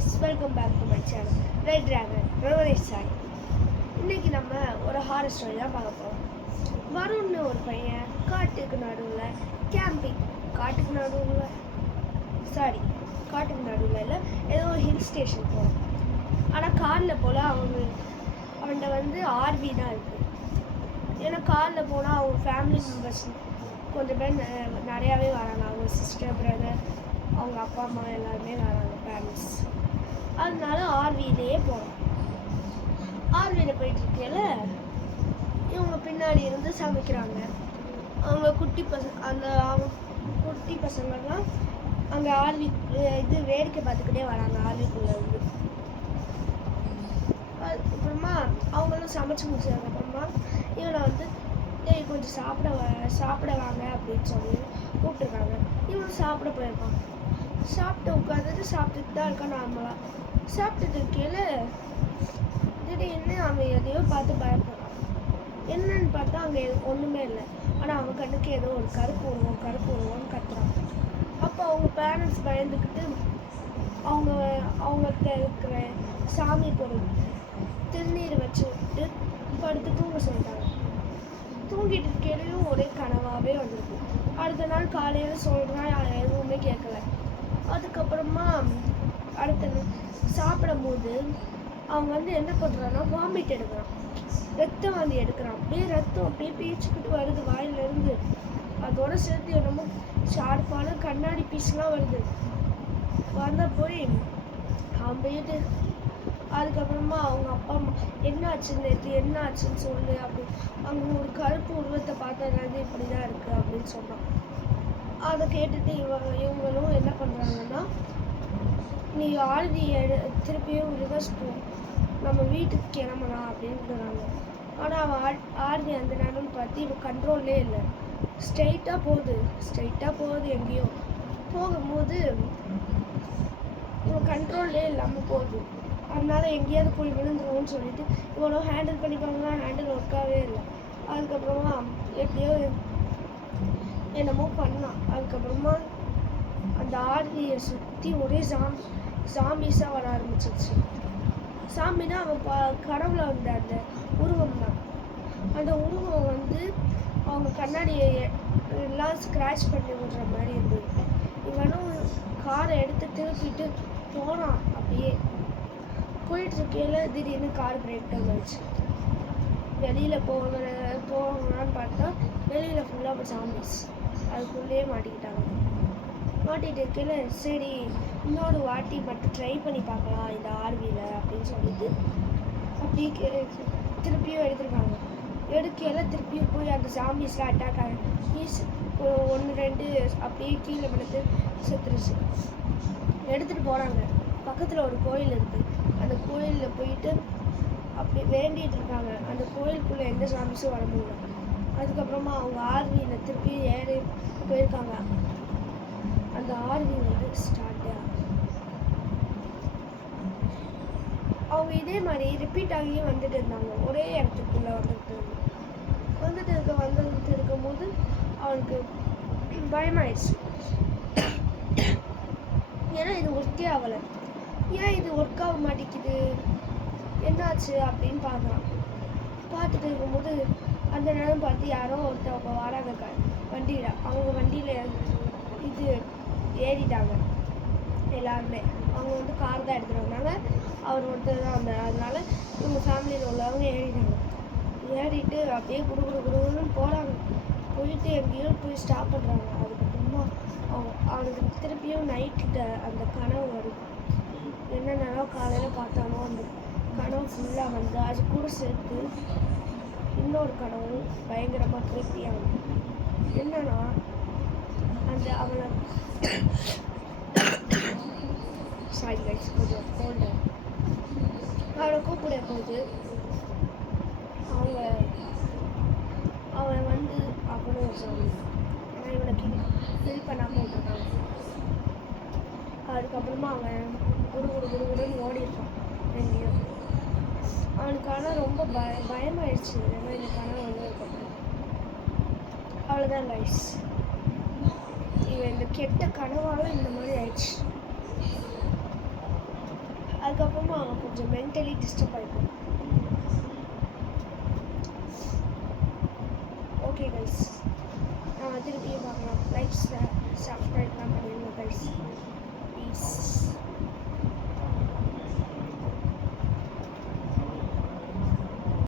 guys, welcome back to my channel Red Dragon Revelation Sai. இன்னைக்கு நம்ம ஒரு horror story தான் பார்க்க போறோம். வருண்னு ஒரு பையன் காட்டுக்கு நடுவில் இல்லை ஏதோ ஒரு ஹில் ஸ்டேஷன் போகிறோம். ஆனால் காரில் போல் அவன்கிட்ட வந்து ஆர்வி தான் இருக்குது. ஏன்னா காரில் போனால் அவங்க ஃபேமிலி மெம்பர்ஸ் கொஞ்சம் பேர் நிறையாவே வராங்க. அவங்க சிஸ்டர் பிரதர் அவங்க அப்பா அம்மா எல்லாருமே வராங்க, பேரண்ட்ஸ். அதனால ஆர்வியிலேயே போகிறோம். ஆர்வியில் போயிட்டுருக்கையில இவங்க பின்னாடி இருந்து சமைக்கிறாங்க. அவங்க குட்டி பசங்கள்லாம் அங்கே ஆர்வி வேடிக்கை பார்த்துக்கிட்டே வராங்க ஆர்விக்குள்ளே இருந்து. அதுக்கப்புறமா அவங்களும் சமைச்சு முடிச்சதுக்கப்புறமா இவனை வந்து கொஞ்சம் சாப்பிட வாங்க அப்படின்னு சொல்லி கூப்பிட்டுருக்காங்க. இவனும் சாப்பிட போயிருப்பான். சாப்பிட்டு உட்காந்துட்டு சாப்பிட்டுட்டு தான் இருக்கான். நார்மலாக சாப்பிட்டுட்டு இருக்கையில திடீர்னு அவன் எதையோ பார்த்து பயப்படுறான். என்னன்னு பார்த்தா அங்கே ஒன்றுமே இல்லை. ஆனால் அவன் கண்ணுக்கு ஏதோ ஒரு கருப்பு உருவம்னு கத்துறான். அப்போ அவங்க பேரண்ட்ஸ் பயந்துக்கிட்டு அவங்கள்ட்ட இருக்கிற சாமி பொருள் திருநீர் வச்சு விட்டு படுத்து தூங்க சொல்லிட்டாங்க. தூங்கிட்டு இருக்கையிலையும் ஒரே கனவாகவே வந்திருக்கு. அடுத்த நாள் காலையில் சொல்கிறான், எதுவுமே கேட்கல. அதுக்கப்புறமா அடுத்த நாள் சாப்பிடும்போது அவங்க வந்து என்ன பண்ணுறான்னா வாமிட் எடுக்கிறான், ரத்தம் வாந்தி எடுக்கிறான். அப்படியே பீச்சுக்கிட்டு வருது வாயிலிருந்து. அதோட சேர்த்து என்னமோ ஷார்ப்பான கண்ணாடி பீஸ்லாம் வருது. வந்த போய் அவன் போயிட்டு அதுக்கப்புறமா அவங்க அப்பா அம்மா என்னாச்சுன்னு சொல்லு அப்படி. அங்கே ஒரு கருப்பு உருவத்தை பார்த்தது இப்படி தான் இருக்குது அப்படின்னு சொன்னான். அதை கேட்டுட்டு இவங்களும் என்ன பண்ணுறாங்கன்னா, நீ ஆர்வி திருப்பியும் ரிவர்ஸ் போ, நம்ம வீட்டுக்கு கிளம்பலாம் அப்படின்றாங்க. ஆனால் அவன் ஆர்வி அந்த நேரம்னு பார்த்து இவன் கண்ட்ரோல்லே இல்லை. ஸ்ட்ரைட்டாக போகுது எங்கேயோ. போகும்போது இவன் கண்ட்ரோல்லே இல்லாமல் போகுது. அதனால எங்கேயாவது போய் விழுந்துருவோம்னு சொல்லிட்டு இவ்வளோ ஹேண்டில் பண்ணி பார்க்கலாம், ஹேண்டில் ஒர்க்காகவே இல்லை. அதுக்கப்புறமா எப்படியோ என்னமோ பண்ணான். அதுக்கப்புறமா அந்த ஆர்வியை சுற்றி ஒரே சாம்பிஸாக வர ஆரம்பிச்சிருச்சு. சாம்பினா அவன் கனவுல வந்த அந்த உருவம் தான். அந்த உருவம் வந்து அவங்க கண்ணாடியை எல்லாம் ஸ்க்ராட்ச் பண்ணி விடுற மாதிரி இருந்தது. இவனும் காரை எடுத்து திருப்பிட்டு போனான். அப்படியே போயிட்டுருக்கையில திடீர்னு கார் பிரேக் டவுன் ஆயிடுச்சு. வெளியில் போகலான்னு பார்த்தா வெளியில் ஃபுல்லாக சாம்பிஸ். அதுக்குள்ளேயே மாட்டிக்கிட்டாங்க. மாட்டிகிட்டு இருக்கையில சரி இன்னொரு வாட்டி மட்டும் ட்ரை பண்ணி பார்க்கலாம் இந்த ஆர்வியில் அப்படின்னு சொல்லிட்டு அப்படியே திருப்பியும் எடுத்துருக்காங்க. எடுக்கையில திருப்பியும் போய் அந்த சாம்பிஸ்லாம் அட்டாக் ஆகும். பீஸ் 1-2 அப்படியே கீழே விழுந்து செத்துருச்சு. எடுத்துகிட்டு போகிறாங்க. பக்கத்தில் ஒரு கோயில் இருக்குது. அந்த கோயிலில் போயிட்டு அப்படி வேண்டிகிட்டு இருக்காங்க. அந்த கோயிலுக்குள்ளே எந்த சாமிஸும் வர முடியல. அதுக்கப்புறமா அவங்க ஆர்வியில் திருப்பி ஏறி போயிருக்காங்க. அந்த ஆர்வி வந்து ஸ்டார்ட் ஆகும். அவங்க இதே மாதிரி ரிப்பீட் ஆகியும் வந்துட்டு இருந்தாங்க. ஒரே இடத்துக்குள்ளே வந்துட்டு இருக்கும்போது அவனுக்கு பயமாயிடுச்சு. ஏன்னா இது ஒர்க்கே ஆகலை. ஏன் இது ஒர்க் ஆக மாட்டேங்குது, என்னாச்சு அப்படின்னு பார்க்குறான். பார்த்துட்டு இருக்கும்போது அந்த நேரம் பார்த்து யாரோ ஒருத்தவங்க வராங்க வண்டியில். அவங்க வண்டியில் ஏறிட்டாங்க எல்லாருமே. அவங்க வந்து கார் தான் எடுத்துகிட்டு வந்தாங்க. அவர் ஒருத்தர் தான் வந்தார். அதனால இவங்க ஃபேமிலியில் உள்ளவங்க ஏறிட்டு அப்படியே குடுன்னு போகிறாங்க. போயிட்டு எங்கேயோ போய் ஸ்டாப் பண்ணுறாங்க. அதுக்கப்புறமா அவனுக்கு திருப்பியும் நைட்டு அந்த கனவு வருது. என்னென்னா காலையில் பார்த்தானோ அந்த கனவு ஃபுல்லாக வந்து அது கூட சேர்த்து இன்னொரு கனவு பயங்கரமாக கிருப்பியாக வந்து என்னன்னா அவனை கொஞ்சம் கோல்டு அவனை கூப்பிட போது அவன் வந்து அவனும் சாமி. ஆனால் இவனுக்கு ஃபில் பண்ணாமல் விட்டுருக்காங்க. அதுக்கப்புறமா அவன் குடுன்னு ஓடி இருக்கான் எங்கேயோ. அவனுக்கு ஆனால் ரொம்ப பயமாயிடுச்சு. ஏன்னா இந்த கனவு வந்து இருக்கும். அவ்வளோதான் கைஸ். இவன் இந்த கெட்ட கனவால் இந்த மாதிரி ஆயிடுச்சு. ஆமாம் கொஞ்சம் மென்டலி டிஸ்டர்ப் ஆகிடும். ஓகே கைஸ், நான் திருப்பியும் பார்க்கலாம். லைக் சப்ஸ்கிரைப்லாம் பண்ணிடுங்க கைஸ். ப்ளீஸ்.